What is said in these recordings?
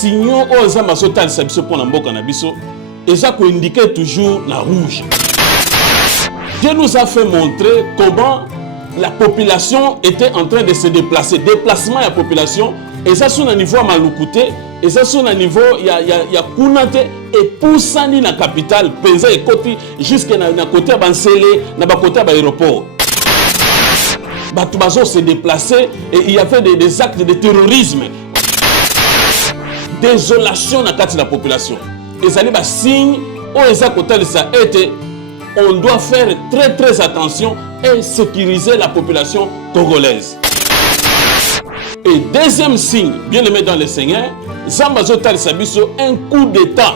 signaux aux amazotal sabiso pour n'amboka na biso et ça indiqué toujours na rouge. Dieu nous a fait montrer comment la population était en train de se déplacer. Déplacement de la population, et ça sur un niveau malukute, et ça sur un niveau il y a kunate et poussani na capitale, penza et côté jusqu'à na côté bansele, na ba côté ba aéroport. Batubazo se déplacer et il y avait des actes de terrorisme. Désolation dans la population. Et ça les signes où les côté ça était, on doit faire très attention et sécuriser la population congolaise. Et deuxième signe, bien aimé dans le Seigneur, Zambazo Talisabiso, un coup d'état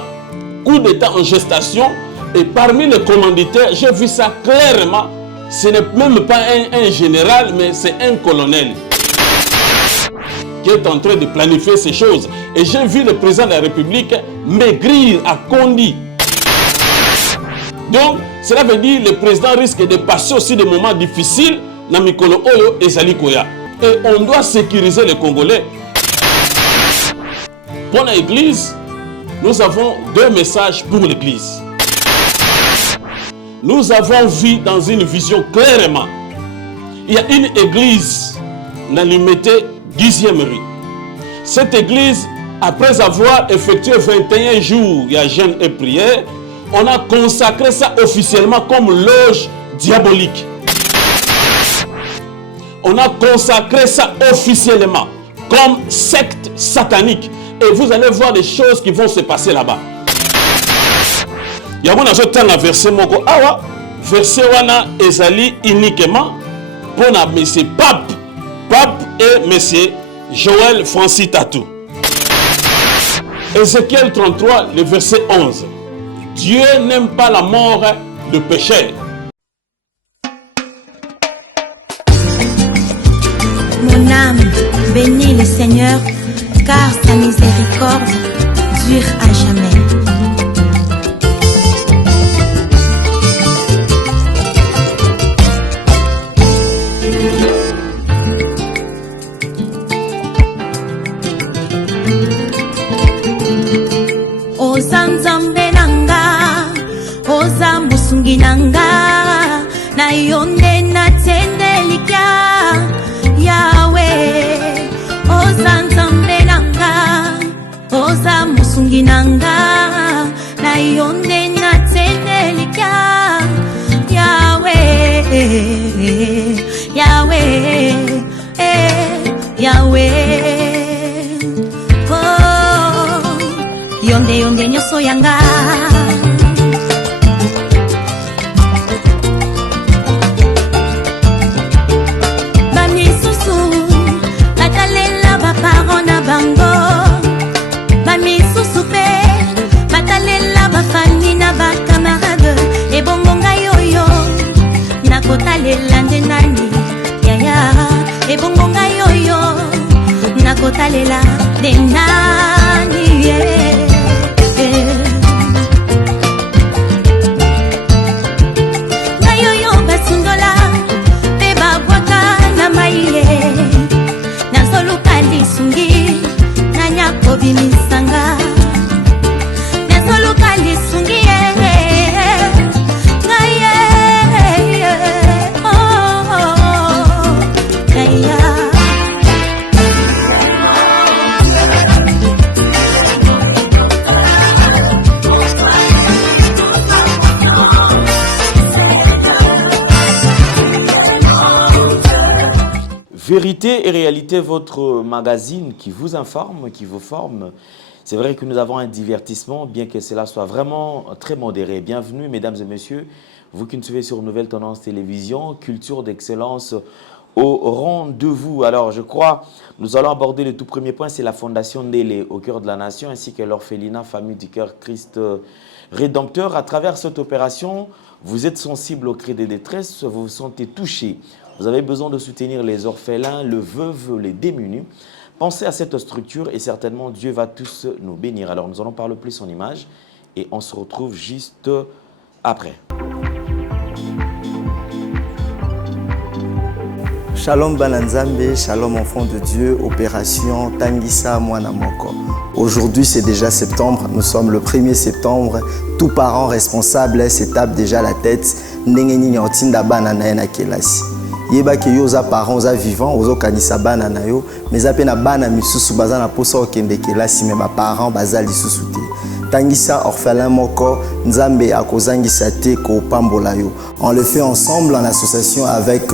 en gestation. Et parmi les commanditaires, j'ai vu ça clairement. Ce n'est même pas un général, mais c'est un colonel qui est en train de planifier ces choses. Et j'ai vu le président de la République maigrir à Kondi. Donc, cela veut dire que le président risque de passer aussi des moments difficiles dans Mikolo Oyo et Zalikoya. Et on doit sécuriser les Congolais. Pour l'Église, nous avons deux messages pour l'Église. Nous avons vu dans une vision clairement. Il y a une église dans l'unité 10e rue. Cette église, après avoir effectué 21 jours, il y a jeûne et prière, on a consacré ça officiellement comme loge diabolique. On a consacré ça officiellement comme secte satanique. Et vous allez voir des choses qui vont se passer là-bas. Il y a un verset moko awa verset wana ezali uniquement pour na monsieur Pape et monsieur Joël Francis Tatou. Ézéchiel 33 le verset 11. Dieu n'aime pas la mort de pécheur. Mon âme bénit le Seigneur car sa miséricorde dure à jamais. Nanga na yonde na tendelika Yahweh Ozanzambe nanga Oza musungi nanga na yonde na tendelika Yahweh Yahweh Yahweh Oh yonde nyoso yanga Nakotalela de nani Nayoyo basundola pe babwaka na maiye Nasoluka lisungi na nyako bimisanga Nasoluka lisungi Vérité et réalité, votre magazine qui vous informe, qui vous forme. C'est vrai que nous avons un divertissement, bien que cela soit vraiment très modéré. Bienvenue, mesdames et messieurs, vous qui nous suivez sur Nouvelle Tendance Télévision, culture d'excellence au rendez-vous. Alors, je crois, nous allons aborder le tout premier point, c'est la Fondation Ndélé au cœur de la nation, ainsi que l'orphelinat Famille du Cœur Christ Rédempteur. À travers cette opération, vous êtes sensible aux cris de détresse, vous vous sentez touché. Vous avez besoin de soutenir les orphelins, les veuves, les démunis. Pensez à cette structure et certainement Dieu va tous nous bénir. Alors nous allons parler plus en images et on se retrouve juste après. Shalom Bananzambe, shalom enfant de Dieu, opération Tangisa Mwana Moko. Aujourd'hui, c'est déjà septembre. Nous sommes le 1er septembre. Tout parent responsable se tape déjà la tête. Nengeni nyotinda bana na na kelasi. Yeba ke yo za parents za vivants, ozo kanisa bana na yo, mais apena bana misusu baza na posa okende kelasi mais ba parents baza lisusu te. Tangisa orphelin moko nzambe akozangisa te ko pambola yo. On le fait ensemble en association avec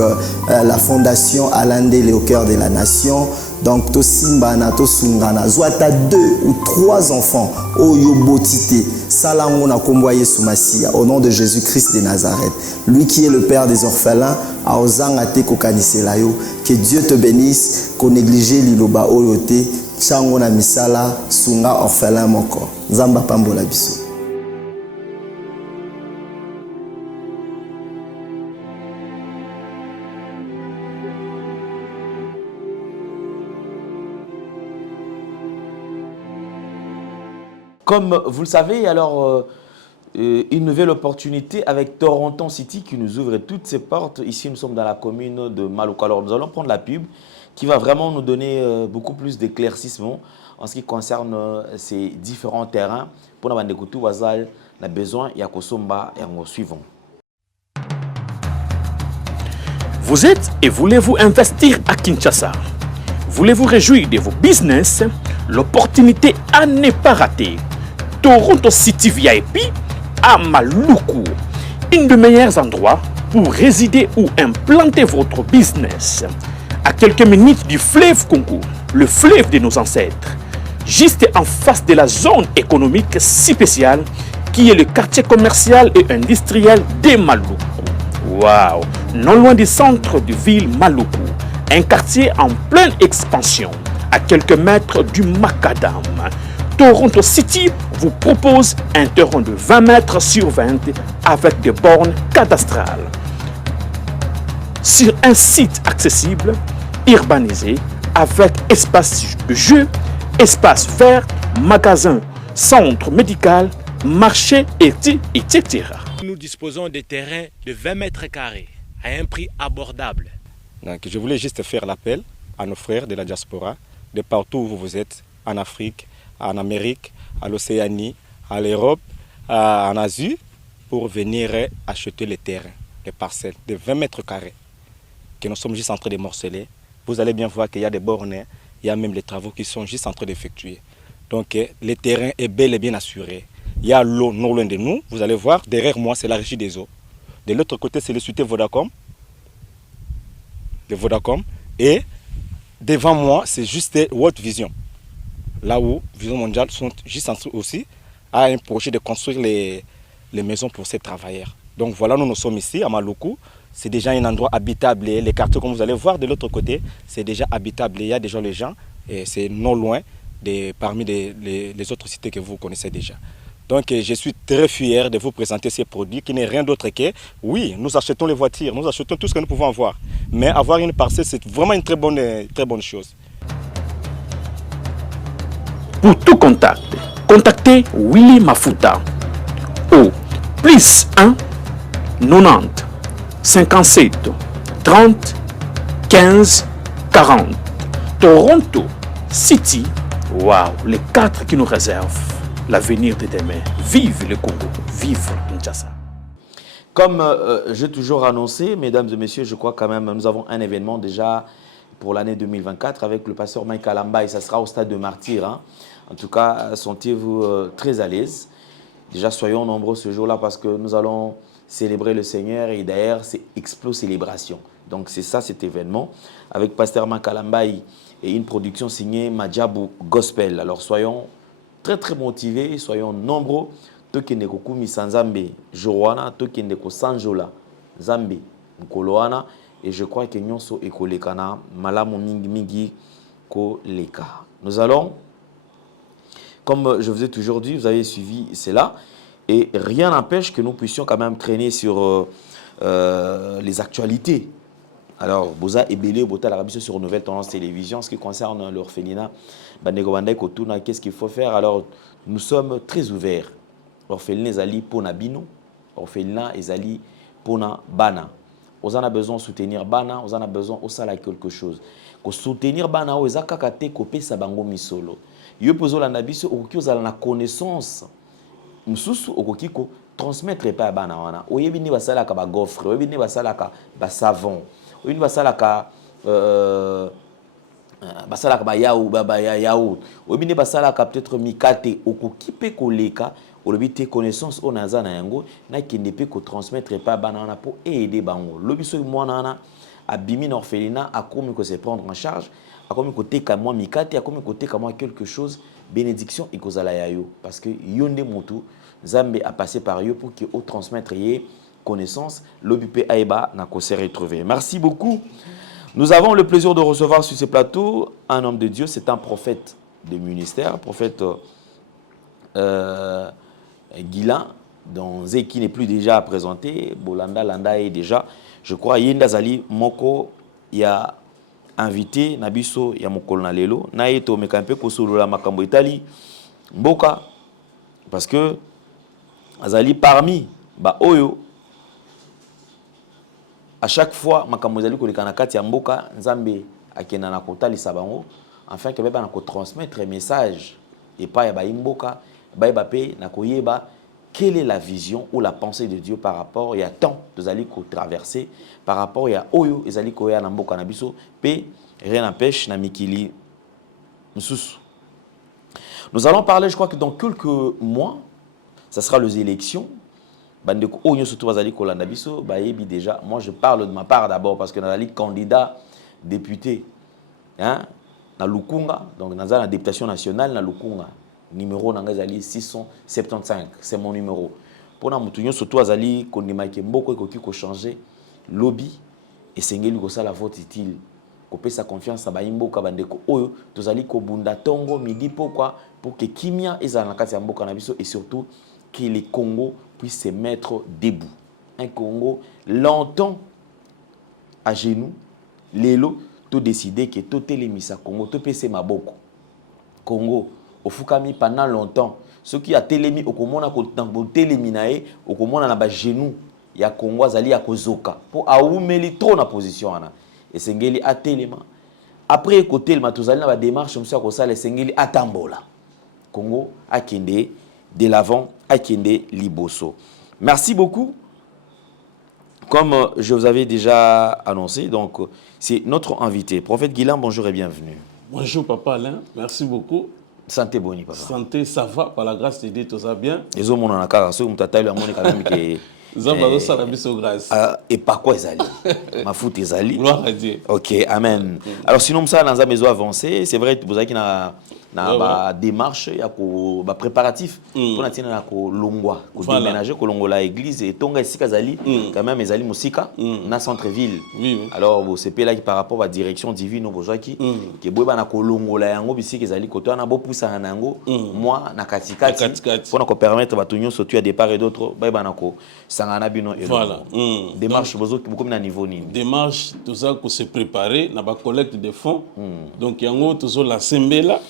la fondation Alandele au cœur de la nation. Donc to simbana to sungana zwata 2 ou 3 enfants oyo botité salango na kombo Yesu Masia au nom de Jésus-Christ de Nazareth. Lui qui est le père des orphelins a ozanga te ko kanisela yo. Que Dieu te bénisse, ko négliger liloba oyo te chango na misala sunga orphelin moko. Nzamba pambola biso. Comme vous le savez, alors une nouvelle opportunité avec Toronto City qui nous ouvre toutes ses portes. Ici, nous sommes dans la commune de Maluku. Alors, nous allons prendre la pub qui va vraiment nous donner beaucoup plus d'éclaircissement en ce qui concerne ces différents terrains. Pour nous écouter, nous avons besoin de Kosomba et en suivant. Vous êtes et voulez-vous investir à Kinshasa? Voulez-vous réjouir de vos business? L'opportunité à ne pas rater. Toronto City VIP à Maluku, un des meilleurs endroits pour résider ou implanter votre business. À quelques minutes du fleuve Congo, le fleuve de nos ancêtres, juste en face de la zone économique si spéciale qui est le quartier commercial et industriel de Maluku. Waouh! Non loin du centre de ville Maluku, un quartier en pleine expansion, à quelques mètres du Macadam. Toronto City vous propose un terrain de 20 mètres sur 20 avec des bornes cadastrales. Sur un site accessible, urbanisé, avec espace de jeu, espace vert, magasin, centre médical, marché, etc. Nous disposons de terrains de 20 mètres carrés à un prix abordable. Donc, je voulais juste faire l'appel à nos frères de la diaspora, de partout où vous êtes, en Afrique, en Amérique, à l'Océanie, à l'Europe, en Asie, pour venir acheter les terrains, les parcelles de 20 mètres carrés que nous sommes juste en train de morceler. Vous allez bien voir qu'il y a des bornes, il y a même les travaux qui sont juste en train d'effectuer. Donc le terrain est bel et bien assuré. Il y a l'eau non loin de nous, vous allez voir, derrière moi c'est la régie des eaux. De l'autre côté c'est le société Vodacom, et devant moi c'est juste World Vision. Là où Vision Mondiale sont juste en train aussi à un projet de construire les maisons pour ces travailleurs. Donc voilà, nous sommes ici à Maluku. C'est déjà un endroit habitable. Les quartiers, comme vous allez voir de l'autre côté, c'est déjà habitable. Il y a déjà les gens et c'est non loin parmi les autres cités que vous connaissez déjà. Donc je suis très fier de vous présenter ces produits qui n'est rien d'autre que, oui, nous achetons les voitures, nous achetons tout ce que nous pouvons avoir. Mais avoir une parcelle, c'est vraiment une très bonne chose. Pour tout contact, contactez Willy Mafuta au +1 90 57 30 15 40. Toronto City, waouh, les 4 qui nous réservent l'avenir de demain. Vive le Congo, vive Kinshasa. Comme j'ai toujours annoncé, mesdames et messieurs, je crois quand même nous avons un événement déjà pour l'année 2024 avec le pasteur Mike Kalamba et ça sera au stade de Martyr. Hein. En tout cas, sentez-vous très à l'aise. Déjà, soyons nombreux ce jour-là parce que nous allons célébrer le Seigneur et d'ailleurs, c'est Explo Célébration. Donc, c'est ça cet événement avec pasteur Mike Kalamba et une production signée Madjabou Gospel. Alors, soyons très très motivés, soyons nombreux. Tokende kokumi sanzambe Joana, tokende ko sanjola Zambe Nkoloana. Et je crois que nyonso ekolekana malamu mingi mingi koleka. Nous allons, comme je vous ai toujours dit, vous avez suivi cela. Et rien n'empêche que nous puissions quand même traîner sur les actualités. Alors, Boza et Bélé, Bota, la sur Nouvelle Tendance Télévision, ce qui concerne l'orphelinat, qu'est-ce qu'il faut faire? Alors, nous sommes très ouverts. L'orphelinat ezali pona bino, l'orphelinat ezali pona bana. On a besoin de soutenir bana, on a besoin de faire quelque chose. Pour soutenir bana, on a besoin de faire bango misolo. yo pozo la nabiso okoki ozala na connaissance mususu okoki ko transmettre pa bana wana oyebi ni basalaka ba gaufre oyebi ni basalaka ba savon oyebi ni basalaka basalaka ba yaourt oyebi ni basalaka peut-être mikate okoki pe koleka olobi te connaissance on aza na yango na kende pe ko transmettre pa bana wana pour aider bango lobi so mwana wana abimi na orphelinat akomi ko se prendre en charge akomi ko teka moi mikate akomi ko teka moi quelque chose bénédiction ikozala yayo parce que yonde mutu Zambé a passé par eux pour qu'il transmettre connaissance l'OBP Aïba n'a qu'à se retrouver. Merci beaucoup. Nous avons le plaisir de recevoir sur ce plateau un homme de Dieu, c'est un prophète de ministère, prophète Guilain, dont Zeki n'est plus déjà à présenter, Bolanda Landa est déjà, je crois, Yenda Zali Moko, il y a invité Nabiso, il y a Mokolo Lelo, Naeto Mekampe Kosolola Makambo Italie, Mboka, parce que azali parmi ba oyo à chaque fois makambo ezali koleka na kati ya mboka nzambe akenda na kotalisa bango afin que beba na ko transmettre message et pas ya ba imboka ba pe na koyeba quelle est la vision ou la pensée de Dieu par rapport ya temps tozali ko traverser par rapport ya oyo ezali koya na mboka na biso pe rien n'empêche na mikili mususu. Nous allons parler, je crois que dans quelques mois ça sera les élections. Déjà, moi je parle de ma part d'abord parce que dans la ligue candidat député, hein, dans Lukunga, donc dans la députation nationale, dans Lukunga, numéro 675, c'est mon numéro. Pour nous, nous surtout azali kondimaki mboko ekoki ko changer lobby et sengeli ko sala vote utile. Kopé sa confiance à baimboka bandeko oyo tozali ko bunda tongo midi pourquoi pour que kimia ezala na kati ya mboka na biso et surtout que le Congo puisse se mettre debout. Un Congo longtemps à genoux, l'élo, tout décidé que tout élimisa Congo, tout pèse ma boko. Congo, au Fukami pendant longtemps, ce qui a télémi au Komona ko tango téléminae au Komona na ba genou ya Congo azali ya kozoka pour aumeli trop na position ana. Et sengeli a téléma. Après côté le matozali na ba démarche monsieur ko sala sengeli atambola. Congo a kende de l'avant à Kende Liboso. Merci beaucoup. Comme je vous avais déjà annoncé, donc c'est notre invité. Prophète Guilain, bonjour et bienvenue. Bonjour Papa Alain, merci beaucoup. Santé boni Papa. Santé, ça va, par la grâce de Dieu, tout ça bien. Les hommes on en a carré, ceux qui ont quand même que et par quoi Ezali? Ma fout Ezali. Gloire à Dieu. Ok, amen. Alors sinon ça dans la maison avancée, c'est vrai que vous avez qui na ba démarche ya ko ba préparatif pour na tina na ko longwa ko déménager ko longola église et tonga esika zali quand même ezali musika na centre ville. Oui. Alors bo c'est là qui par rapport à direction divine no bozwa ki ke boyeba na ko longola yango bisika ezali ko to na bo poussa na yango moi na katikati pour na ko permettre ba tunyo surtout à départ et d'autres boyeba na ko sangana bino et voilà. Démarche bozo beaucoup na niveau nini. Démarche tout ça ko se préparer na ba collecte de fonds. Donc yango tozo la sembela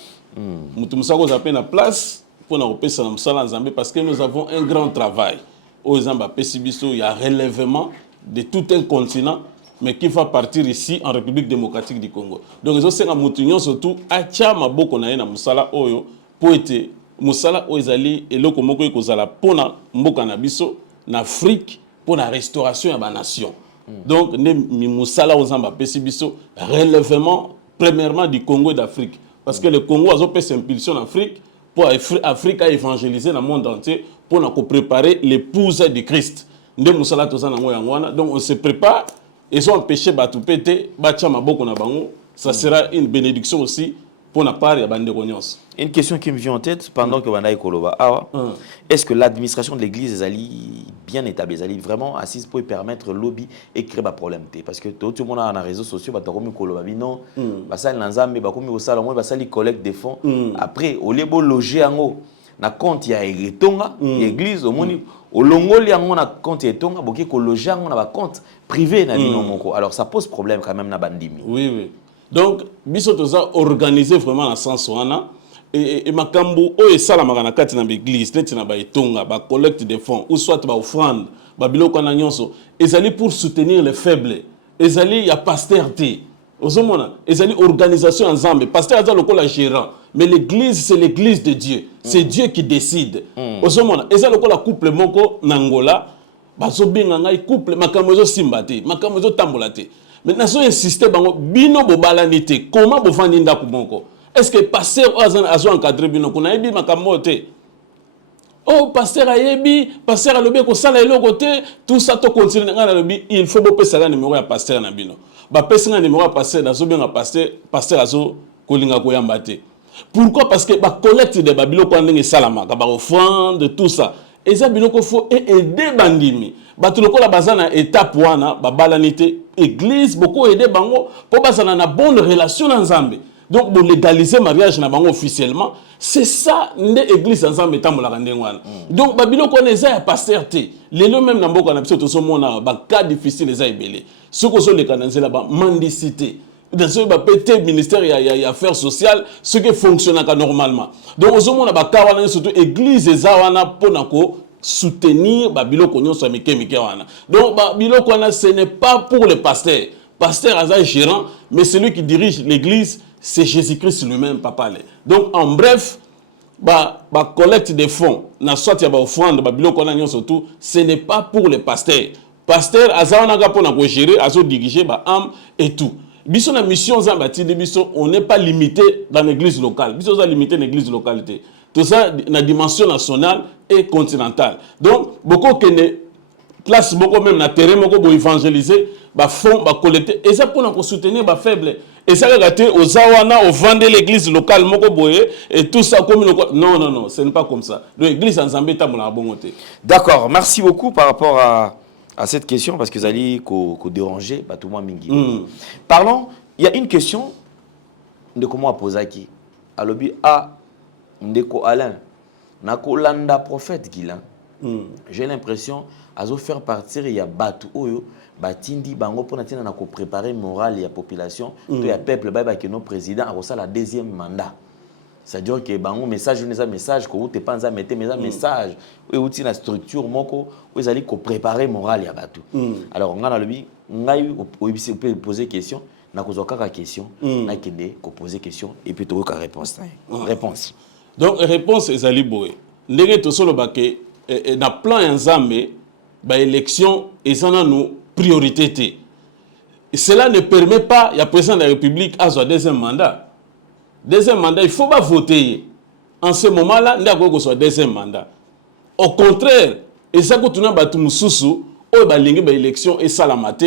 Mutumusako zappé na place pour nous repasser dans le Zambie parce que nous avons un grand travail. Aux Zambie, il y a relèvement de tout un continent, mais qui va partir ici en République démocratique du Congo. Donc, ils ont fait un surtout à Tchama Boko na Musala Oyo pour être Musala Oyzali et le Komoko Kozala pour na Mboka na biso na Afrique pour la restauration de la nation. Donc, nous Musala aux Zambie, relèvement premièrement du Congo et d'Afrique. Parce que le Congo a fait cette impulsion en Afrique pour l'Afrique à évangéliser dans le monde entier pour nous préparer l'épouse du Christ. Donc on se prépare et si on empêche de péter, ça sera une bénédiction aussi pour la part de la Une question qui me vient en tête pendant que Banda Koloba. Est-ce que l'administration de l'église est bien établie, est vraiment assise pour permettre le lobby et créer des problèmes? Parce que tout le monde a les réseaux sociaux, non, ça l'ensemble, ça collecte des fonds. Après, au lieu de loger en haut, na compte ya etonga l'église au moni au longoli yango na compte etonga boki ko loger yango na ba compte privé na bino moko. Alors ça pose problème quand même na bandimi. Oui oui. Donc biso toza organiser vraiment en sens wana et makambo o esala makana kati na l'église neti na ba etonga ba collecte des fonds ou soit ba offrande ba biloko na nyonso ezali pour soutenir les faibles ezali ya pasteur te Ozomona, ils ont une organisation ensemble. Pasteur a dit le gérant. Mais l'église, c'est l'église de Dieu. C'est Dieu qui décide. Ozomona, ils ont le couple moko n'Angola. Baso binganga couple makamozo simbate, makamozo tambolate. Maintenant, ils ont insisté bango bino bobalanité. Comment bo fandi ndaku moko? Est-ce que pasteur a encadré bino kuna ebi makamote? Oh, pasteur ayebi, pasteur alobi ko sala elo côté, tout ça to continue ngana lobi, il faut bo pesa la numéro ya pasteur na bino. Ba pesa na numéro ya pasteur na zo benga pasteur azo kolinga ko yamba te. Pourquoi? Parce que ba collecte de babilo ko ndenge salama, ka ba offrande tout ça. Et ça biloko faut aider bandimi. Ba tout lokola bazana étape wana ba balanité église beaucoup aider bango pour bazana na bonne relation na Nzambe. Donc pour légaliser mariage na bango officiellement, c'est ça ndé église ensemble etambola ndengwana. Donc ba biloko na eza ya pasteur te. Lelo même na mboka na biso to so mona ba cas difficile eza ebele. Ce ko so le kananzela ba mendicité. Dans ce petit ministère il y a affaires sociales ce qui fonctionne normalement. Donc aux hommes on a bakawana surtout église ezawana ponako soutenir babiloko nyonso mike wana. Donc babiloko wana ce n'est pas pour le pasteur. Pasteur aza gérant mais celui qui dirige l'église c'est Jésus-Christ lui-même papa. Donc en bref collecte des fonds na soit ya ba offrande babiloko wana nyonso tout ce n'est pas pour le pasteur. Pasteur azawana ga ponako gérer azo diriger ba âme et tout. Biso na mission zambati de biso on n'est pas limité dans l'église locale. Biso za limité dans l'église localité. Tout ça na dimension nationale et continentale. Donc beaucoup que ne place beaucoup même na terrain beaucoup pour évangéliser, ba fond ba collecter et ça pour nous soutenir ba faible. Et ça regarder aux zawana au vendre l'église locale moko boye et tout ça comme non, ce n'est pas comme ça. L'église en Zambie ta mon bonté. D'accord, merci beaucoup par rapport à cette question parce que Zali ko déranger bah tout le monde mingi. Parlons, il y a une question de comment poser qui. Alobi a ndeko Alain nako landa prophète Gilan. J'ai l'impression azo faire partir il y a batu oyo batindi bango pour natina nako préparer morale ya population to ya peuple ba que nos président a ça la deuxième mandat. C'est-à-dire que bango message une message ko te panza mettre message et outil la structure moko vous allez ko préparer morale ya batu. Alors on a lobi ngai obisi peut poser question na ko zoka question na kende ko poser question et puis to ka réponse réponse. Donc réponse ezali boye. Ndenge to solo ba ke na plan ya Nzambe ba élection ezana no priorité te. Et cela ne permet pas ya président de la République à son deuxième mandat. Deuxième mandat, il faut pas voter. En ce moment-là, il faut que soit deuxième mandat. Au contraire, et ça que tu n'as pas tout mususu, ou ba lingi ba élection et salamate,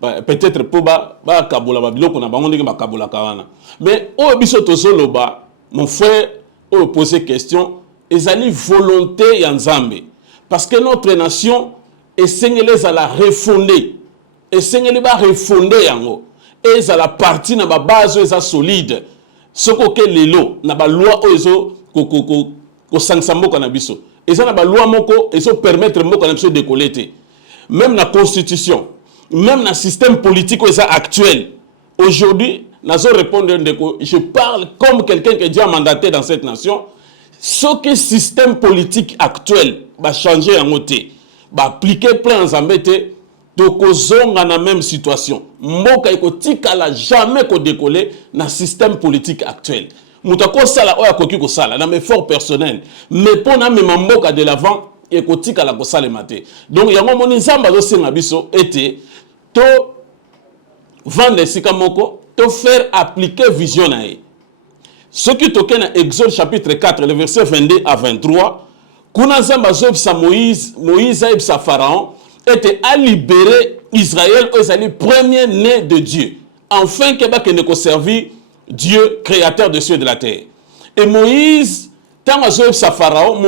peut-être pour ba kabola ba biloko na bango ndenge ba kabola kawana. Mais au biso to solo ba, mon frère, au poser question, ezali volonté ya Nzambe. Parce que notre nation est sengele à la refonder. Et sengele ba refonder yango. Et ça la partie na ba base eza solide. Soko ke lelo na ba loi ozo ko sangsambo kana biso. Et ça na ba loi moko ezo permettre moko na biso décoller. Même la constitution, même le système politique actuel. Aujourd'hui, je parle comme quelqu'un qui est déjà mandaté dans cette nation. Ce que le système politique actuel va changer en côté, va appliquer plein d'embêtés, donc dans la même situation. Moka ikotika la jamais ko décoller dans le système politique actuel. Moutako sala oya koki ko sala dans mes efforts personnels, mais pour na même mboka de l'avant et kotika la ko sala maté. Donc yango moni nzamba zo senga biso était to vendre sika moko to faire appliquer vision na e. Ce qui toque dans Exode chapitre 4 le verset 22 à 23, kuna nzamba zo sa Moïse et sa Pharaon était à libérer Israël aux alliés premier né de Dieu, enfin que ne ko servir Dieu créateur de cieux et de la terre. Et Moïse tant que sa Pharaon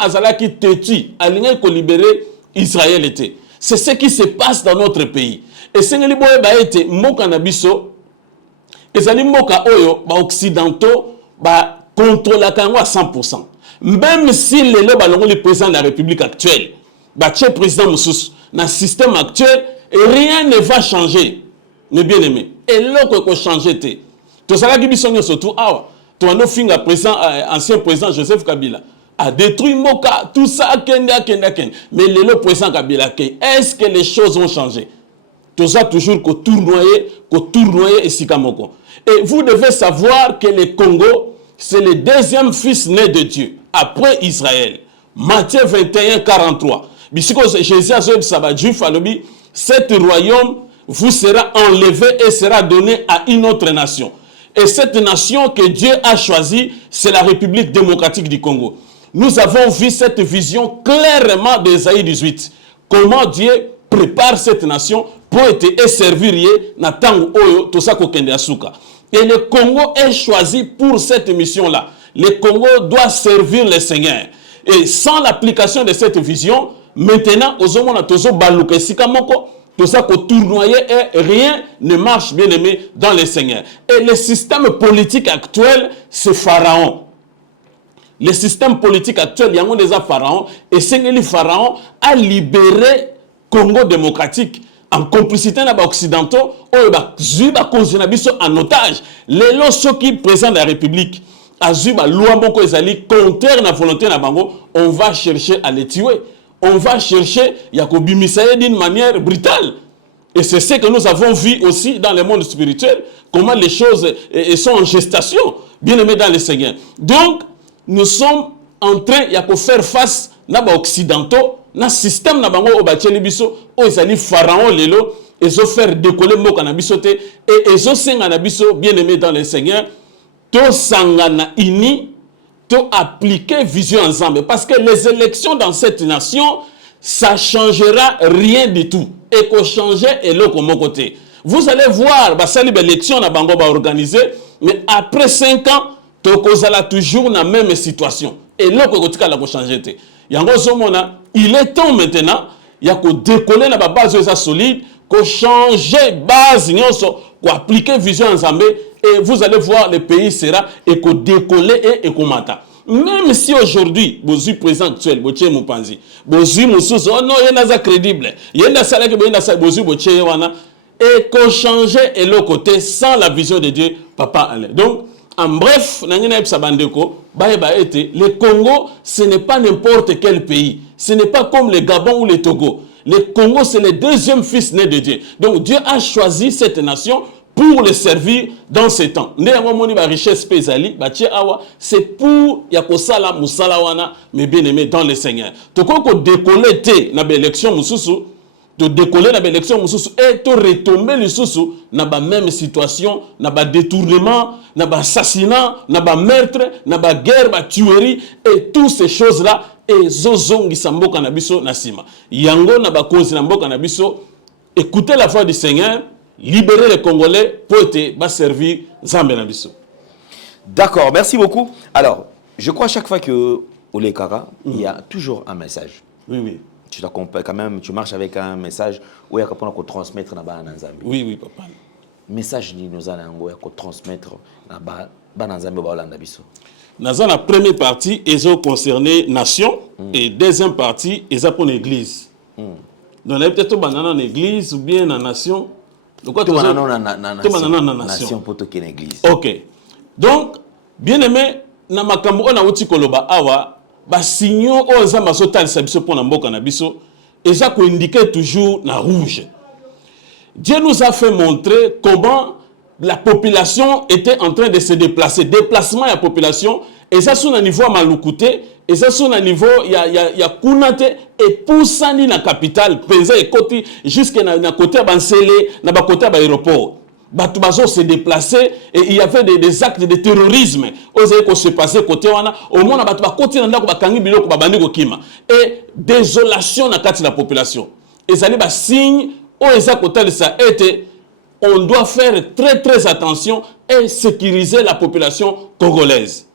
azala qui têtu aligné ko libérer Israël était. C'est ce qui se passe dans notre pays. Et sengeli boye ba été moka na biso ezali moka oyo ba occidentaux ba contrôler kango à 100%. Même si le président de la République actuelle ba tche président Moussous dans le système actuel rien ne va changer. Mais bien aimé, et l'autre ko changer té. To sala ki biso surtout awa to no finga président ancien président Joseph Kabila a détruit Moka, tout ça, mais le président Kabila, est-ce que les choses vont changer? Tous a toujours tournoyer et Sikamoko. Et vous devez savoir que le Congo, c'est le deuxième fils né de Dieu, après Israël. Matthieu 21, 43. Bisiko Jésus a dit, cet royaume vous sera enlevé et sera donné à une autre nation. Et cette nation que Dieu a choisie, c'est la République démocratique du Congo. Nous avons vu cette vision clairement d'Ésaïe 18. Comment Dieu prépare cette nation pour être servir na tango oyo tosako kende asuka. Et le Congo est choisi pour cette mission-là. Le Congo doit servir le Seigneur. Et sans l'application de cette vision, maintenant, ozomona tozo baluka sikamoko, tosako tournoyer et rien ne marche bien aimé dans le Seigneur. Et le système politique actuel, c'est Pharaon. Le système politique actuel, il y a des pharaons, et Seigneur Pharaon a libéré Congo démocratique en complicité avec les Occidentaux, en otage. Les lois qui présentent la République, contre la volonté de Bango, on va chercher à les tuer. On va chercher Yakobi Misaye d'une manière brutale. Et c'est ce que nous avons vu aussi dans le monde spirituel, comment les choses sont en gestation, bien aimés dans le Seigneur. Donc, nous sommes en train de faire face aux Occidentaux, na système na bango obacheli biso o ezali pharaon lelo ezo faire décoller mboka na biso te et ezo senga na biso bien aimé dans le Seigneur to sangana ini to appliquer vision ensemble parce que les élections dans cette nation ça changera rien du tout et ko changer et le comme côté vous allez voir ba sali élection na bango ba organiser mais après 5 ans to kozala toujours na même situation et le ko kotika la ko changer te yango zomona il est temps maintenant il y a que décoller la base solide que changer base qu'on appliquer vision ensemble et vous allez voir le pays sera et que décoller et commenta même si aujourd'hui bozu président actuel Botie Mupanzi bozu mususu oh non il y a crédible il y a ça que bozu Botie wana et que changer et le côté sans la vision de Dieu papa allait donc en bref, le Congo, ce n'est pas n'importe quel pays. Ce n'est pas comme le Gabon ou le Togo. Le Congo, c'est le deuxième fils né de Dieu. Donc Dieu a choisi cette nation pour le servir dans ces temps. C'est pour Yakosala Moussalawana, mais bien aimé dans le Seigneur. Toko décoller l'élection Moussoussou. De décoller la élection et de retomber le sous dans la même situation, dans le détournement, dans l'assassinat, dans le meurtre, dans la guerre, la tuerie et toutes ces choses-là et zozongi samboka na biso nasima. Yango na ba cause na mboka na biso, écoutez la voix du Seigneur, libérer les Congolais pour être servir Zambé na biso. D'accord, merci beaucoup. Alors, je crois chaque fois que au Lekara, il y a toujours un message. Oui, oui. Tu t'accompagnes quand même, tu marches avec un message où il y a qu'on transmettre dans le Nzambi. Oui, oui, papa. Message ni nous allons transmettre dans le Nzambi au Landabiso. Dans la première partie, ils ont concerné nation et deuxième partie, ils ont pour l'église. Donc, il y a peut-être dans l'église ou bien dans la nation. Donc, tout le monde dans la nation pour tout l'église. Ok. Donc, bien aimé, dans ma cambo on a outi koloba awa. Ba signaux aux Nzamba sotal sabiso pour na mboka na biso et ça ko indiquer toujours na rouge. Dieu nous a fait montrer comment la population était en train de se déplacer, déplacement de la population et ça sur un niveau malukute et ça sur un niveau il y a kunate et poussani na capitale penza et côté jusqu'à na côté bansele na ba côté ba aéroport. Batubazo se déplacer et il y avait des actes de terrorisme osé ko se passer côté wana au monde batuba côté na ndako bakangi biloko babandi ko kima et désolation na kati la population et ça les ba signe o eza côté ça était on doit faire très attention et sécuriser la population congolaise.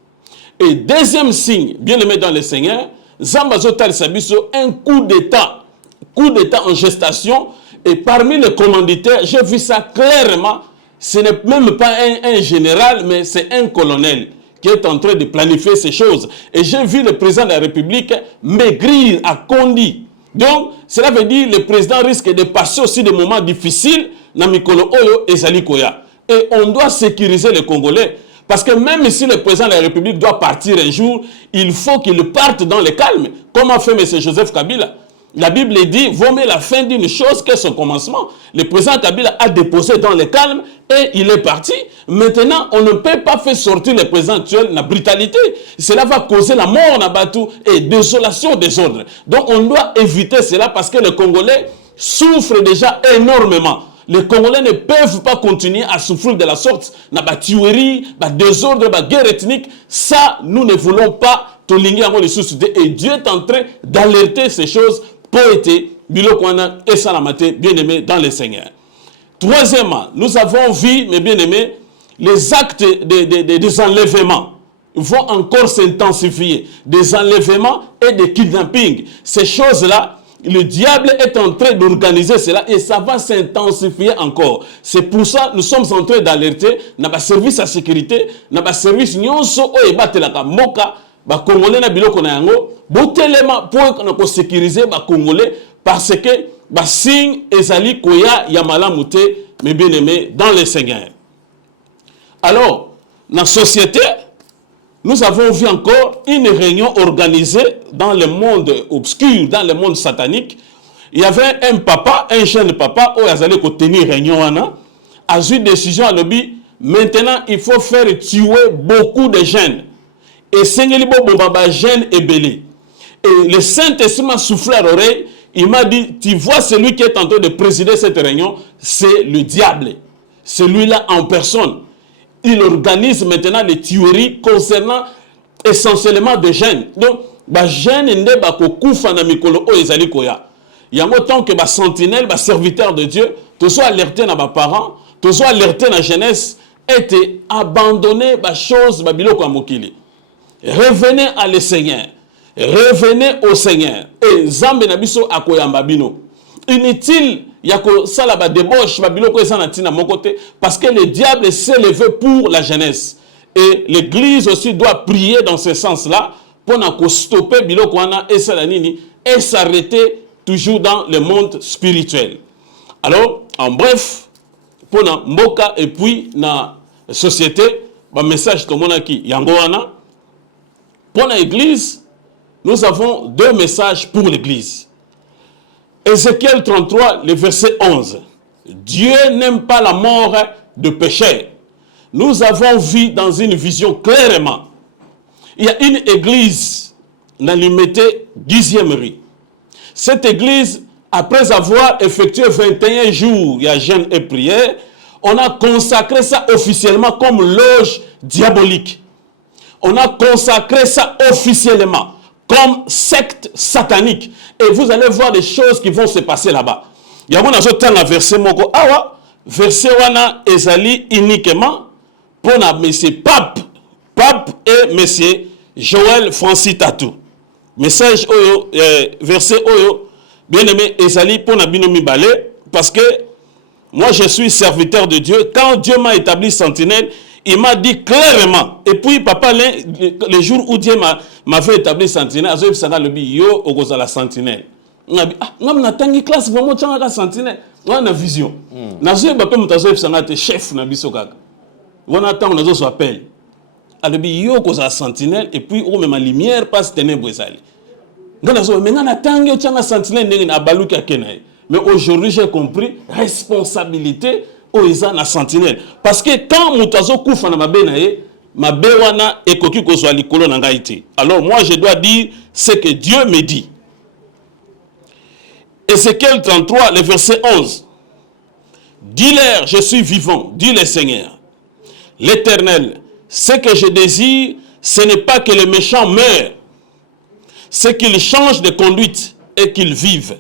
Et deuxième signe bien aimé dans le Seigneur Zamba zotal sabiso un coup d'état en gestation. Et parmi les commanditaires, j'ai vu ça clairement. Ce n'est même pas un général, mais c'est un colonel qui est en train de planifier ces choses. Et j'ai vu le président de la République maigrir à Kondi. Donc, cela veut dire que le président risque de passer aussi des moments difficiles dans Mikolo Oyo et Zalikoya. Et on doit sécuriser les Congolais. Parce que même si le président de la République doit partir un jour, il faut qu'il parte dans le calme. Comme a fait M. Joseph Kabila. La Bible dit, vaut mieux la fin d'une chose que son commencement. Le président Kabila a déposé dans le calme et il est parti. Maintenant, on ne peut pas faire sortir le président actuel la brutalité. Cela va causer la mort dans Batou et désolation, désordre. Donc on doit éviter cela parce que les Congolais souffrent déjà énormément. Les Congolais ne peuvent pas continuer à souffrir de la sorte. Na ba tuerie, ba désordre, ba guerre ethnique. Ça, nous ne voulons pas. Et Dieu est en train d'alerter ces choses pour être bilokwana et salamate, bien-aimés dans le Seigneur. Troisièmement, nous avons vu, mes bien-aimés, les actes des enlèvements vont encore s'intensifier. Des enlèvements et des kidnappings. Ces choses-là, le diable est en train d'organiser cela et ça va s'intensifier encore. C'est pour ça que nous sommes en train d'alerter dans service à sécurité, dans service nyonso o ebatelaka moka ba Congolais na biloko na yango, botelema pour sécuriser ba Congolais parce que ba signe ezali koya ya malamu te, mes bien-aimés dans le Seigneur. Alors, dans la société, nous avons vu encore une réunion organisée dans le monde obscur, dans le monde satanique. Il y avait un papa, un jeune papa, où il allait tenir une réunion, a eu une décision à l'objet. Maintenant, il faut faire tuer beaucoup de jeunes. Et Seigneur Baba jeune et belé. Et le Saint-Esprit m'a soufflé à l'oreille. Il m'a dit, tu vois celui qui est en train de présider cette réunion, c'est le diable. Celui-là en personne. Il organise maintenant les tueries concernant essentiellement des jeunes. Donc, les jeunes ne ba kokufa na mikolo o ezali koya. Il y a autant que les sentinelles, les serviteurs de Dieu, tous sont alertés na ba parents, tous sont alertés na jeunesse, étaient abandonnés les choses ba biloko ya mokili. Revenez à le Seigneur. Revenez au Seigneur. Et Zambe na biso akoyamba bino. Inutile yako sala ba débauche ba biloko ezana tina mon côté parce que le diable s'est levé pour la jeunesse. Et l'église aussi doit prier dans ce sens-là pour ne stopper biloko wana et salanini et s'arrêter toujours dans le monde spirituel. Alors, en bref, pour na mboka et puis na société, ba message tomona ki yango wana. Pour l'église, nous avons deux messages pour l'église. Ézéchiel 33, le verset 11. Dieu n'aime pas la mort de péché. Nous avons vu dans une vision clairement. Il y a une église dans l'Humété 10e rue. Cette église, après avoir effectué 21 jours, il y a jeûne et prière, on a consacré ça officiellement comme loge diabolique. On a consacré ça officiellement comme secte satanique. Et vous allez voir des choses qui vont se passer là-bas. Il y a un verset moko awa, verset wana ezali uniquement pour na monsieur Pape et monsieur Joël Francis Tatou. Message oyo, verset oyo, bien aimé ezali pour na bino mibale parce que moi je suis serviteur de Dieu. Quand Dieu m'a établi sentinelle, il m'a dit clairement, et puis papa, le jour où Dieu m'avait établi sentinelle, il m'a dit, yo, au la sentinelle. On a dit, ah, on a une classe, vraiment, on a sentinelle. On a une vision. On a dit, chef, on a dit, on a dit, on appel. On a dit, yo, au la sentinelle, et puis, on a lumière, passe ténèbres. On a dit, mais on a dit, on a sentinelle, mais aujourd'hui, j'ai compris, responsabilité, na sentinelle parce que quand mutazo kufa na mabe na ye mabe wana ekoki kozwa likolo na ngai te. Alors moi je dois dire ce que Dieu me dit. Ézéchiel 33 le verset 11. Dis-leur, je suis vivant, dit le Seigneur l'Éternel, ce que je désire, ce n'est pas que les méchants meurent, c'est qu'ils changent de conduite et qu'ils vivent.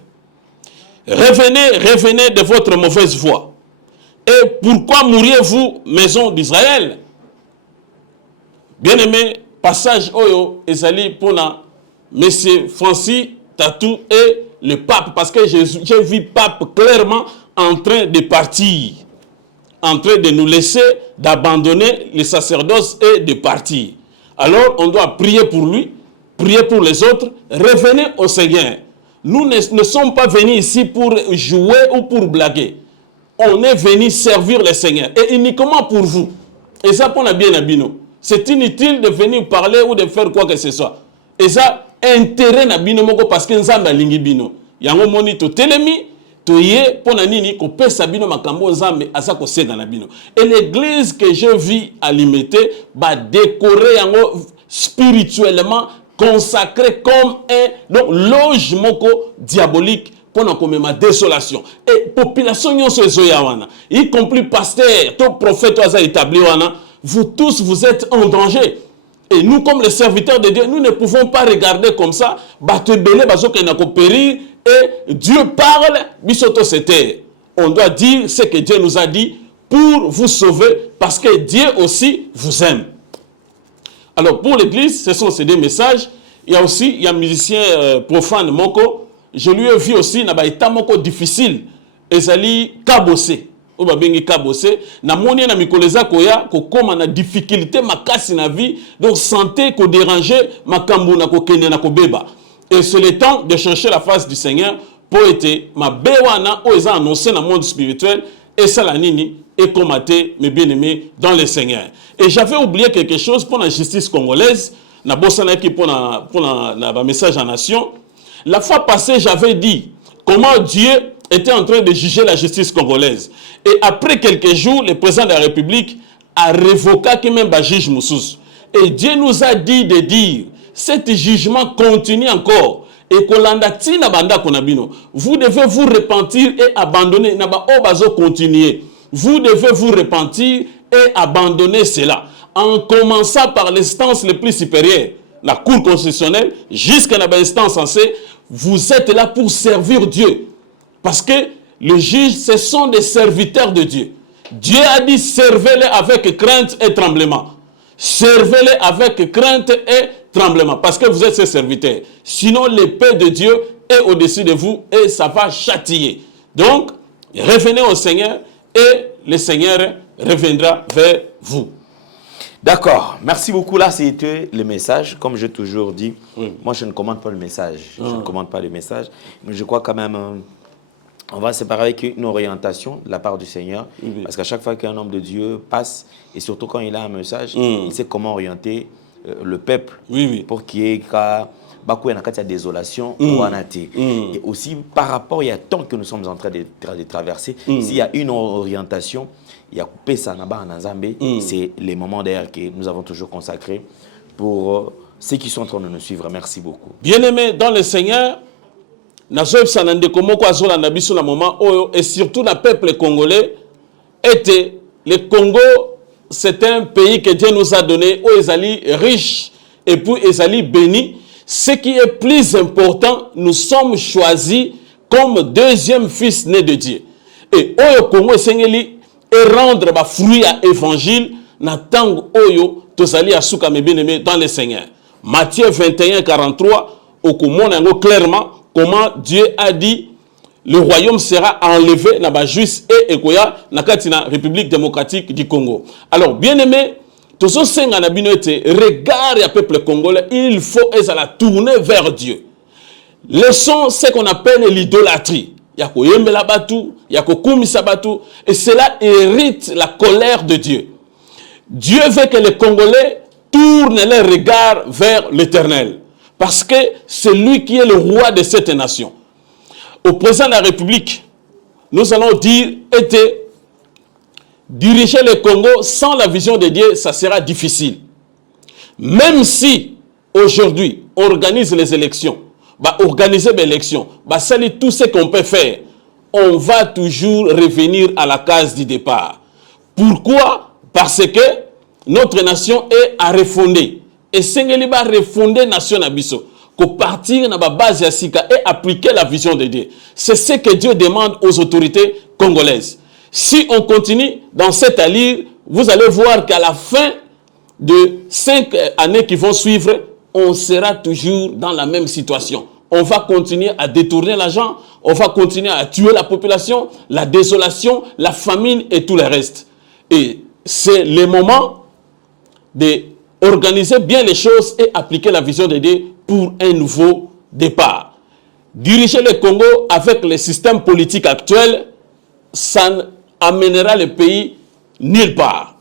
Revenez de votre mauvaise voie. Et pourquoi mourriez-vous, maison d'Israël? Bien-aimé, passage Oyo, Ezali, Pona, Monsieur Francis Tatou et le pape, parce que j'ai vu pape clairement en train de partir, en train de nous laisser, d'abandonner les sacerdoces et de partir. Alors, on doit prier pour lui, prier pour les autres, revenez au Seigneur. Nous ne sommes pas venus ici pour jouer ou pour blaguer. On est venu servir le Seigneur. Et uniquement pour vous. Et ça, pour bien abino. C'est inutile de venir parler ou de faire quoi que ce soit. Et ça, intérêt na bino moko parce que nzamba lingi bino. yango moni to telemi to ye pona nini ko pesa bino makambo nzambe asa ko senga na bino. Et l'église que je vis à Limete ba décorer yango spirituellement, consacré comme un donc loge moko diabolique pendant comme ma désolation. Et population nyonso ezoya wana, y compris pasteur, tout prophète oza établi wana, vous tous vous êtes en danger. Et nous comme les serviteurs de Dieu, nous ne pouvons pas regarder comme ça, bato belé bazo ke na ko périr et Dieu parle, bisoto c'était. On doit dire ce que Dieu nous a dit pour vous sauver parce que Dieu aussi vous aime. Alors pour l'église, ce sont ces deux messages. Il y a aussi un musicien profane moko. Je lui ai vu aussi na ba état moko difficile. Ezali kabosé. Ou ba bengi kabosé. Na moni na mikoleza koya ko koma na difficulté makasi na vie. Donc santé ko déranger makambo na ko kene na ko beba. Et c'est le temps de chercher la face du Seigneur pour être ma bewana o eza annoncé dans le monde spirituel et ça la nini et commater mes bien-aimés dans le Seigneur. Et j'avais oublié quelque chose pour la justice congolaise. Na bosana ki pour la message en nation. La fois passée, j'avais dit comment Dieu était en train de juger la justice congolaise. Et après quelques jours, le président de la République a révoqué qui même ba juge Moussous. Et Dieu nous a dit de dire, cet jugement continue encore. Et kolandati na banda konabino. Vous devez vous repentir et abandonner. Naba obazo continuer. Vous devez vous repentir et abandonner cela. En commençant par l'instance le plus supérieure, la Cour constitutionnelle, jusqu'à l'instance censée, vous êtes là pour servir Dieu. Parce que les juges, ce sont des serviteurs de Dieu. Dieu a dit, servez-les avec crainte et tremblement. Servez-les avec crainte et tremblement. Parce que vous êtes ses serviteurs. Sinon, l'épée de Dieu est au-dessus de vous et ça va châtier. Donc, revenez au Seigneur et le Seigneur reviendra vers vous. D'accord, merci beaucoup. Là, c'était le message. Comme j'ai toujours dit, moi, je ne commande pas le message. Je ne commande pas le message. Mais je crois quand même, on va séparer avec une orientation de la part du Seigneur. Parce qu'à chaque fois qu'un homme de Dieu passe, et surtout quand il a un message, il sait comment orienter le peuple pour qu'il y ait beaucoup de désolation ou anaté. Et aussi, par rapport, il y a tant que nous sommes en train de traverser, s'il y a une orientation, il y a coupé ça en Zambie. C'est les moments d'ailleurs que nous avons toujours consacrés pour ceux qui sont en train de nous suivre. Merci beaucoup. Bien-aimés dans le Seigneur, et surtout le peuple congolais, était le Congo, c'est un pays que Dieu nous a donné, où ils allaient riches et puis ils allaient bénis. Ce qui est plus important, nous sommes choisis comme deuxième fils né de Dieu. Et au Congo, et rendre ba fruit à l'évangile, n'attend oyo tozali asuka mes bien-aimés dans le Seigneur. Matthieu 21, 43, au Congo, clairement, comment Dieu a dit, le royaume sera enlevé na ba juif et ekoya na katina République démocratique du Congo. Alors, bien-aimés, tout ce senga na bino ete regard le peuple congolais, il faut la tourner vers Dieu. Laissons ce qu'on appelle l'idolâtrie. Yako yembela batu, yako kumisa batu, et cela hérite la colère de Dieu. Dieu veut que les Congolais tournent leur regard vers l'Éternel, parce que c'est lui qui est le roi de cette nation. Au président de la République, nous allons dire, était diriger le Congo sans la vision de Dieu, ça sera difficile. Même si aujourd'hui on organise les élections, organiser les élections, salir tout ce qu'on peut faire, on va toujours revenir à la case du départ. Pourquoi? Parce que notre nation est à refonder. Et Sengeli va refonder la nation Abisso. Qu'au partir de la base de Sika et appliquer la vision de Dieu. C'est ce que Dieu demande aux autorités congolaises. Si on continue dans cette allure, vous allez voir qu'à la fin de 5 années qui vont suivre, on sera toujours dans la même situation. On va continuer à détourner l'argent, on va continuer à tuer la population, la désolation, la famine et tout le reste. Et c'est le moment d'organiser bien les choses et appliquer la vision de Dieu pour un nouveau départ. Diriger le Congo avec le système politique actuel, ça amènera le pays nulle part.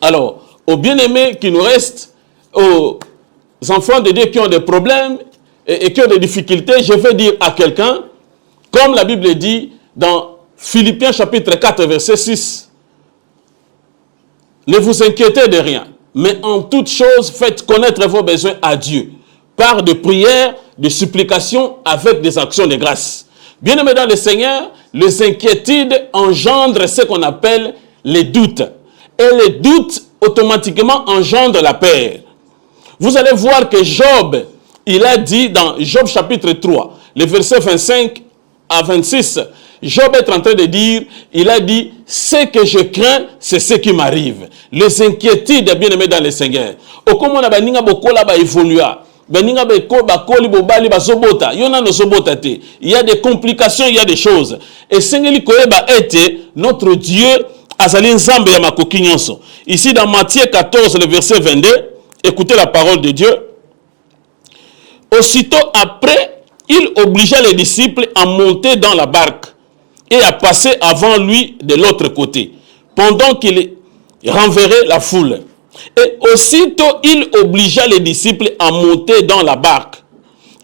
Alors, aux bien-aimés qui nous restent, aux enfants de Dieu qui ont des problèmes, et qui ont des difficultés, je vais dire à quelqu'un, comme la Bible dit dans Philippiens chapitre 4, verset 6, ne vous inquiétez de rien, mais en toute chose, faites connaître vos besoins à Dieu, par de prières, de supplications, avec des actions de grâce. Bien-aimés dans le Seigneur, les inquiétudes engendrent ce qu'on appelle les doutes. Et les doutes, automatiquement, engendrent la peur. Vous allez voir que Job, il a dit dans Job chapitre 3, les versets 25 à 26, Job est en train de dire, il a dit, ce que je crains, c'est ce qui m'arrive. Les inquiétudes, bien-aimés dans le Seigneur. Au comment on a évolué. Il y a des complications, il y a des choses. Et notre Dieu, ici dans Matthieu 14, le verset 22, écoutez la parole de Dieu. Aussitôt après, il obligea les disciples à monter dans la barque et à passer avant lui de l'autre côté, pendant qu'il renverrait la foule. Et aussitôt, il obligea les disciples à monter dans la barque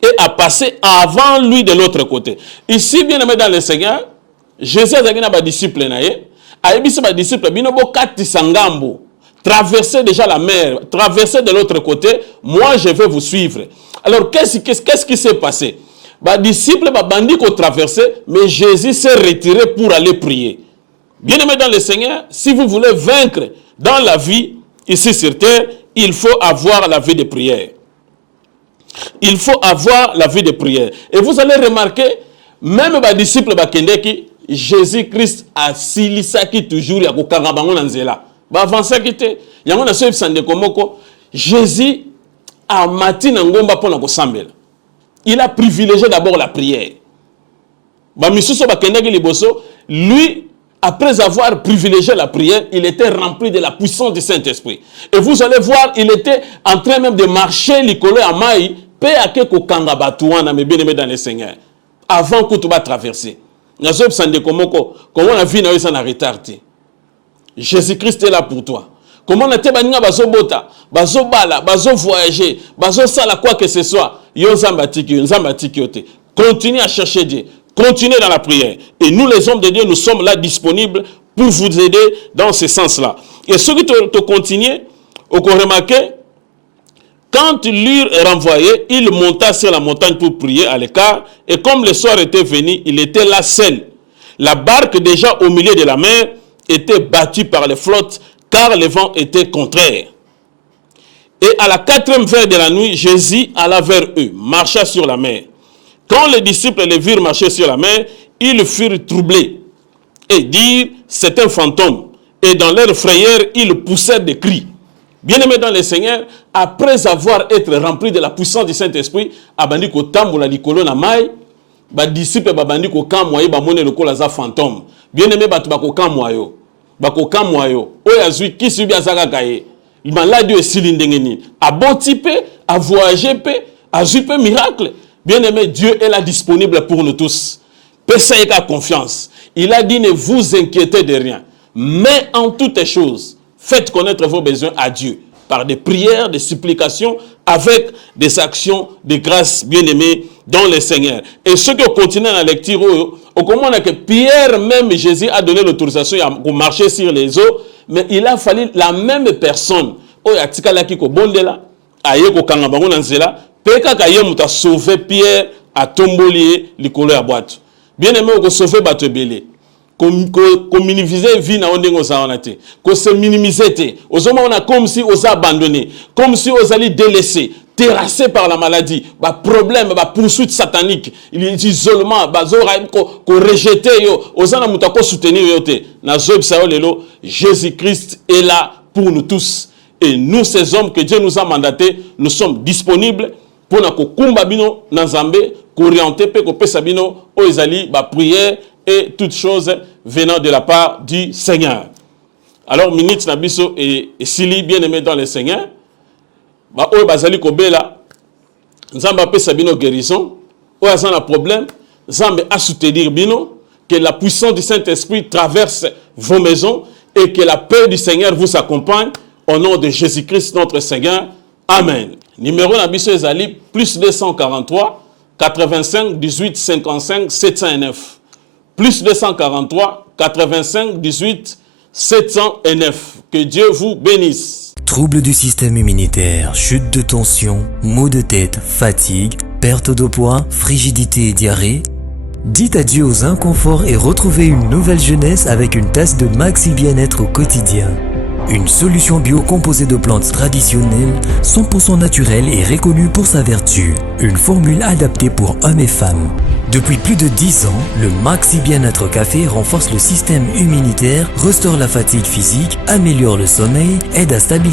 et à passer avant lui de l'autre côté. Ici, bien aimé dans le Seigneur, Jésus a dit à ses disciples, traversez déjà la mer, traversez de l'autre côté, moi je vais vous suivre. Alors, qu'est-ce qui s'est passé? Les disciples ont traversé, mais Jésus s'est retiré pour aller prier. Bien aimé dans le Seigneur, si vous voulez vaincre dans la vie, ici sur terre, il faut avoir la vie de prière. Il faut avoir la vie de prière. Et vous allez remarquer, même les disciples bakendeki, Jésus-Christ a silisaki toujours ya kokanga na nzela. Ba avancer kité, yango na so sande komoko, Jésus a matina ngomba pona ko sambela. Il a privilégié d'abord la prière. Ba misuso bakendeki liboso, lui après avoir privilégié la prière, il était rempli de la puissance du Saint-Esprit. Et vous allez voir, il était en train même de marcher l'icolo à Maï, pe ake ko kanga batouana, mais bien aimé dans le Seigneur. Avant que tu vas traverser. Nazob sande komoko, comment la vie n'a eu ça en retard. Jésus-Christ est là pour toi. Comment on a été baninga bazo bota, bazo bala, bazo voyager, bazo sala quoi que ce soit. Yo nzambatiki yote. Continuez à chercher Dieu. Continuez dans la prière. Et nous, les hommes de Dieu, nous sommes là disponibles pour vous aider dans ce sens-là. Et ceux qui te continuent, vous remarquez, quand l'heure est renvoyée, il monta sur la montagne pour prier à l'écart. Et comme le soir était venu, il était là seul. La barque, déjà au milieu de la mer, était battue par les flottes, car le vent était contraire. Et à la 4e heure de la nuit, Jésus alla vers eux, marcha sur la mer. Quand les disciples les virent marcher sur la mer, ils furent troublés et dirent, c'est un fantôme. Et dans leur frayeur, ils poussèrent des cris. Bien-aimés dans le Seigneur, après avoir été remplis de la puissance du Saint-Esprit, abandi ko tambola likolo na mai, ba disciples babandi ko kamwaye ba mone lokola za fantôme. Bien-aimés batu ba ko kamwayo. Ba ko kamwayo. Oyazui kisubi azaka kaye. Maladi e silindengeni. Abotipe, a voyager pe, a zupe miracle. Bien-aimé, Dieu est là disponible pour nous tous. Pessaïka confiance. Il a dit, ne vous inquiétez de rien. Mais en toutes choses, faites connaître vos besoins à Dieu. Par des prières, des supplications, avec des actions de grâce, bien-aimés, dans le Seigneur. Et ceux qui continuent dans la lecture, au comment que Pierre, même Jésus, a donné l'autorisation de marcher sur les eaux, mais il a fallu la même personne. Peka kaye muta sauver Pierre a tombolier likolo ya boîte. Bien aimé ko sauver bato belé. Ko minimiser vie na ondengo za onate. Ko se minimiser te. Ozoma on a comme si on a abandonné, comme si on allait délaissé, terrassé par la maladie, ba problème, ba poursuite satanique, l'isolement, ba zora ko rejeter yo, ozana muta ko soutenir yo te. Na zob sa lelo, Jésus-Christ est là pour nous tous. Et nous ces hommes que Dieu nous a mandatés, nous sommes disponibles pour na kokumba bino na Nzambe, orienter pe ko pesa bino o ezali ba prière et toutes choses venant de la part du Seigneur. Alors minute na biso et sili bien-aimé dans le Seigneur, ba o bazali ko bela Nzambe pesa bino guérison, o azana problème, Nzambe a soutenir bino, que la puissance du Saint-Esprit traverse vos maisons et que la paix du Seigneur vous accompagne au nom de Jésus-Christ notre Seigneur. Amen. Numéro Nabiso Ezali, plus 243 85 18 55 709. Plus 243 85 18 709. Que Dieu vous bénisse. Troubles du système immunitaire, chute de tension, maux de tête, fatigue, perte de poids, frigidité et diarrhée. Dites adieu aux inconforts et retrouvez une nouvelle jeunesse avec une tasse de Maxi Bien-être au quotidien. Une solution bio composée de plantes traditionnelles, 100% naturelle et reconnue pour sa vertu. Une formule adaptée pour hommes et femmes. Depuis plus de 10 ans, le Maxi Bien-être Café renforce le système immunitaire, restaure la fatigue physique, améliore le sommeil, aide à stabiliser